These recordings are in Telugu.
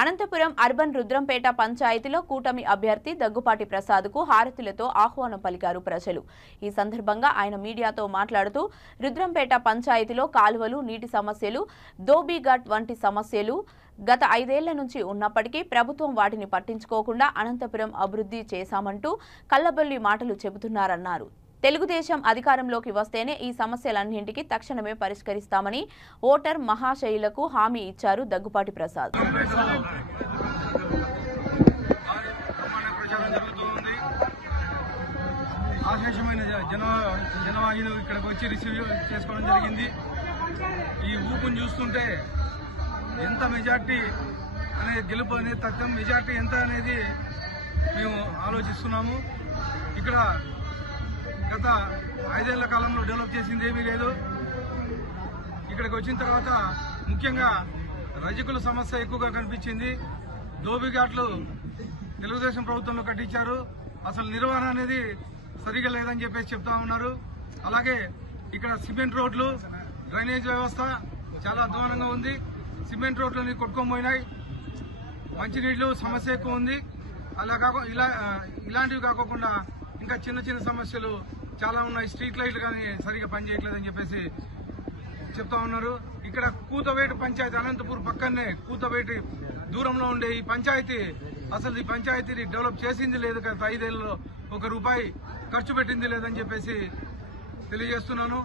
అనంతపురం అర్బన్ రుద్రంపేట పంచాయతీలో కూటమి అభ్యర్థి దగ్గుపాటి ప్రసాద్కు హారతులతో ఆహ్వానం పలికారు ప్రజలు. ఈ సందర్భంగా ఆయన మీడియాతో మాట్లాడుతూ రుద్రంపేట పంచాయతీలో కాలువలు, నీటి సమస్యలు, దోబీఘాట్ వంటి సమస్యలు గత 5 ఏళ్ల నుంచి ఉన్నప్పటికీ ప్రభుత్వం వాటిని పట్టించుకోకుండా అనంతపురం అభివృద్ధి చేశామంటూ కల్లబొల్లి మాటలు చెబుతున్నారన్నారు. తెలుగుదేశం అధికారంలోకి వస్తేనే ఈ సమస్యలన్నింటికీ తక్షణమే పరిష్కరిస్తామని ఓటర్ మహాశయులకు హామీ ఇచ్చారు దగ్గుపాటి ప్రసాద్. జనవాహిని ఇక్కడికి వచ్చి రిసీవ్ చేసుకోవడం జరిగింది. ఈ ఊపును చూస్తుంటే ఎంత మెజార్టీ అనేది గెలుపు అనేది తథ్యం, మెజార్టీ ఎంత అనేది మేము ఆలోచిస్తున్నాము. ఇక్కడ గత 5 ఏళ్ల కాలంలో డెవలప్ చేసింది ఏమీ లేదు. ఇక్కడికి వచ్చిన తర్వాత ముఖ్యంగా రజకుల సమస్య ఎక్కువగా కనిపించింది. దోబిఘాట్లు తెలుగుదేశం ప్రభుత్వంలో కట్టించారు. అసలు నిర్వహణ అనేది సరిగా లేదని చెప్పేసి చెప్తా ఉన్నారు. అలాగే ఇక్కడ సిమెంట్ రోడ్లు, డ్రైనేజ్ వ్యవస్థ చాలా అధ్వానంగా ఉంది. సిమెంట్ రోడ్లని కొట్టుకొని పోయినాయి. మంచినీళ్ళు సమస్య ఎక్కువ ఉంది. ఇలాంటివి కాకుండా ఇంకా చిన్న చిన్న సమస్యలు చాలా ఉన్నాయి. స్ట్రీట్ లైట్లు కానీ సరిగా పనిచేయట్లేదని చెప్పేసి చెప్తా ఉన్నారు. ఇక్కడ కూతవేటి పంచాయతీ, అనంతపూర్ పక్కనే కూతవేటి దూరంలో ఉండే ఈ పంచాయతీ అసలు ఈ పంచాయతీని డెవలప్ చేసింది లేదు. గత 5 ఏళ్లలో ₹1 ఖర్చు పెట్టింది లేదని చెప్పేసి తెలియజేస్తున్నాను.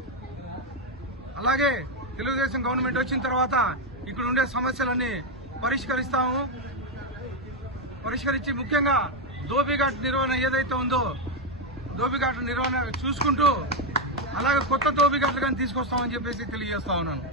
అలాగే తెలుగుదేశం గవర్నమెంట్ వచ్చిన తర్వాత ఇక్కడ ఉండే సమస్యలన్నీ పరిష్కరించి ముఖ్యంగా దోబిఘాట్ నిర్వహణ ఏదైతే ఉందో దోబిఘాట్ నిర్వహణ చూసుకుంటూ అలాగే కొత్త దోబిఘాట్లు కానీ తీసుకొస్తామని చెప్పేసి తెలియజేస్తా ఉన్నాను.